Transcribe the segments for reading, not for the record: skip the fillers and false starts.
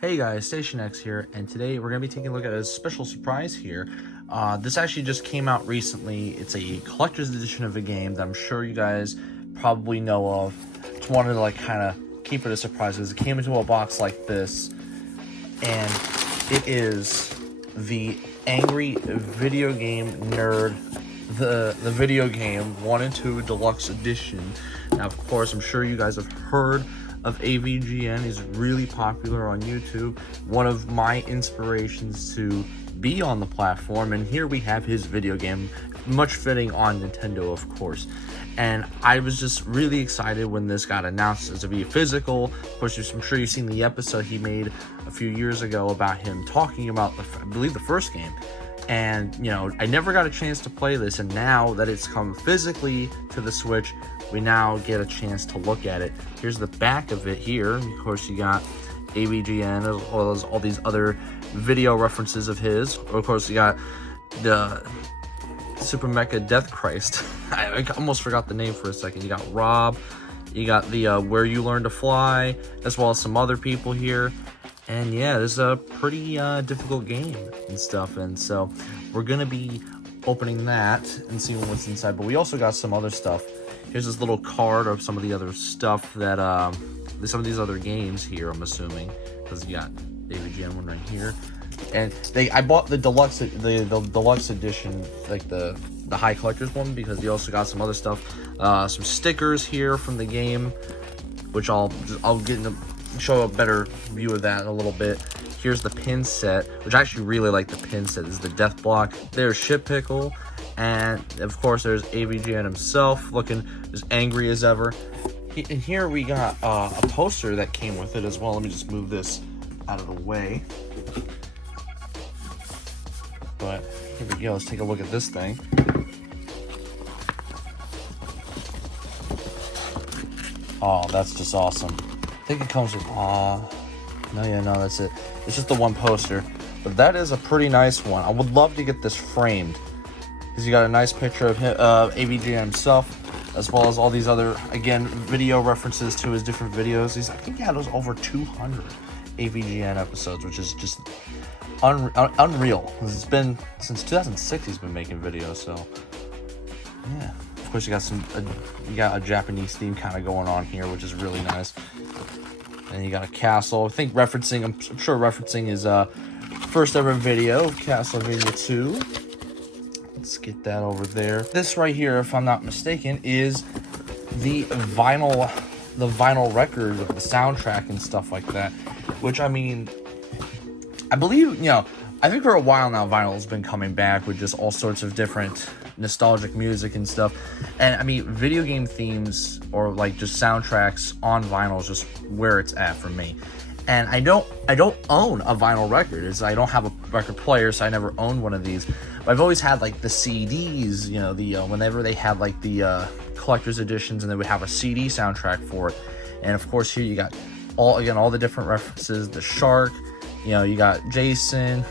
Hey guys, Station X here, and today we're going to be taking a look at a special surprise here. This actually just came out recently. It's a collector's edition of a game that I'm sure you guys probably know of. Just wanted to kind of keep it a surprise because it came into a box like this, and it is the Angry Video Game Nerd, the video game 1 and 2 Deluxe Edition. Now, of course, I'm sure you guys have heard of Avgn. He's really popular on YouTube, one of my inspirations to be on the platform, and here we have his video game, much fitting on Nintendo, of course. And I was just really excited when this got announced as to be physical. Of course, I'm sure you've seen the episode he made a few years ago about him talking about I believe the first game. And I never got a chance to play this, and now that it's come physically to the Switch, we now get a chance to look at it. Here's the back of it here. Of course, you got Avgn as well as all these other video references of his. Of course, you got the Super Mecha Death Christ. I almost forgot the name for a second. You got Rob. You got the Where You Learn to Fly, as well as some other people here. And yeah, this is a pretty difficult game and stuff. And so we're going to be opening that and seeing what's inside. But we also got some other stuff. Here's this little card of some of the other stuff that, some of these other games here, I'm assuming. Because you got Avgn one right here. And I bought the deluxe, the deluxe edition, like the high collector's one, because they also got some other stuff. Some stickers here from the game, which I'll get into, show a better view of that in a little bit. Here's the pin set, which I actually really like. The pin set. This is the Death Block. There's Ship Pickle, and of course there's Avgn himself, looking as angry as ever. And here we got a poster that came with it as well. Let me just move this out of the way. But here we go. Let's take a look at this thing. Oh, that's just awesome. I think it comes with, no, that's it. It's just the one poster, but that is a pretty nice one. I would love to get this framed, because you got a nice picture of him, Avgn himself, as well as all these other, again, video references to his different videos. I think he had over 200 Avgn episodes, which is just unreal. It's been since 2006 he's been making videos, so yeah. Of course, you got a Japanese theme kind of going on here, which is really nice. And you got a castle. I think referencing, I'm sure referencing his first ever video, Castlevania 2. Let's get that over there. This right here, if I'm not mistaken, is the vinyl record of the soundtrack and stuff like that. Which, I mean, I believe, I think for a while now, vinyl has been coming back with just all sorts of different nostalgic music and stuff. And I mean, video game themes or just soundtracks on vinyl is just where it's at for me. And I don't own a vinyl record. I don't have a record player, so I never owned one of these. But I've always had the CDs, whenever they had the collector's editions, and they would have a CD soundtrack for it. And of course, here you got all the different references. The shark, you got Jason,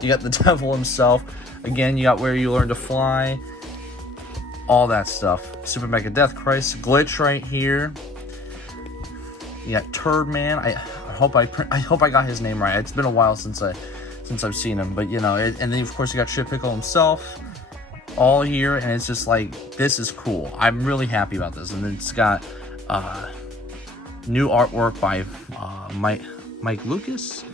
you got the devil himself. Again, you got Where You Learn to Fly, all that stuff. Super Mega Death Christ, Glitch right here. You got Turd Man. I hope I got his name right. It's been a while since I've seen him, but and then of course you got Ship Pickle himself, all here, and it's just this is cool. I'm really happy about this, and then it's got new artwork by Mike Lucas,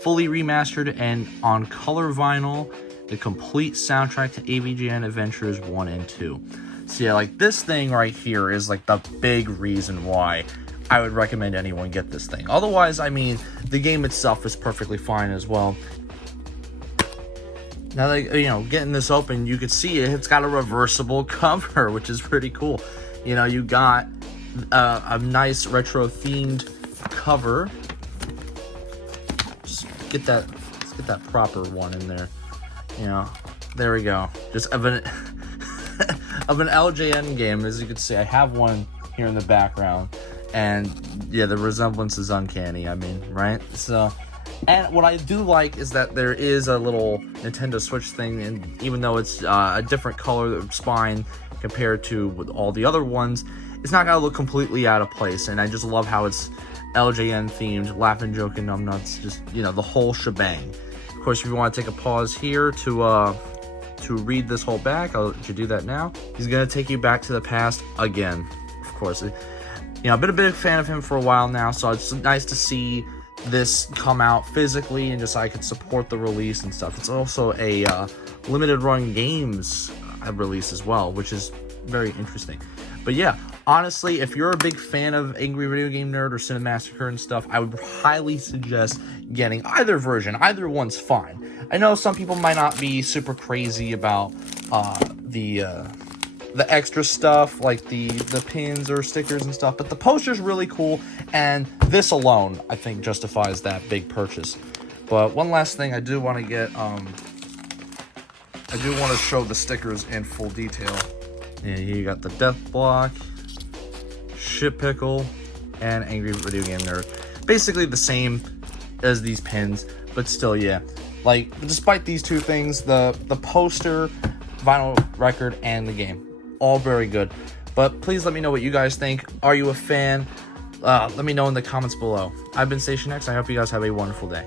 fully remastered and on color vinyl. The complete soundtrack to Avgn Adventures 1 and 2. So yeah, this thing right here is the big reason why I would recommend anyone get this thing. Otherwise, I mean, the game itself is perfectly fine as well. Now that, getting this open, you can see it's got a reversible cover, which is pretty cool. You got a nice retro themed cover. Just let's get that proper one in there. There we go. Just of an LJN game. As you can see, I have one here in the background, and yeah, the resemblance is uncanny. I mean, right? So, and what I do like is that there is a little Nintendo Switch thing, and even though it's a different color spine compared to with all the other ones, it's not gonna look completely out of place. And I just love how it's LJN themed, laughing, joking, numbnuts, just, you know, the whole shebang. Of course, if you want to take a pause here to read this whole back, I'll let you do that now. He's gonna take you back to the past again, of course. You know, I've been a big fan of him for a while now, so it's nice to see this come out physically and just so I could support the release and stuff. It's also a limited run games release as well, which is very interesting. But yeah, honestly, if you're a big fan of Angry Video Game Nerd or Cinemassacre and stuff, I would highly suggest getting either version. Either one's fine. I know some people might not be super crazy about the extra stuff, like the pins or stickers and stuff, but the poster's really cool, and this alone, I think, justifies that big purchase. But one last thing I do want to get, I do want to show the stickers in full detail. And here you got the Death Block, Shit Pickle, and Angry Video Game Nerd. Basically the same as these pins, but still, yeah. Like, despite these two things, the poster, vinyl record, and the game, all very good. But please let me know what you guys think. Are you a fan? Let me know in the comments below. I've been Station X. I hope you guys have a wonderful day.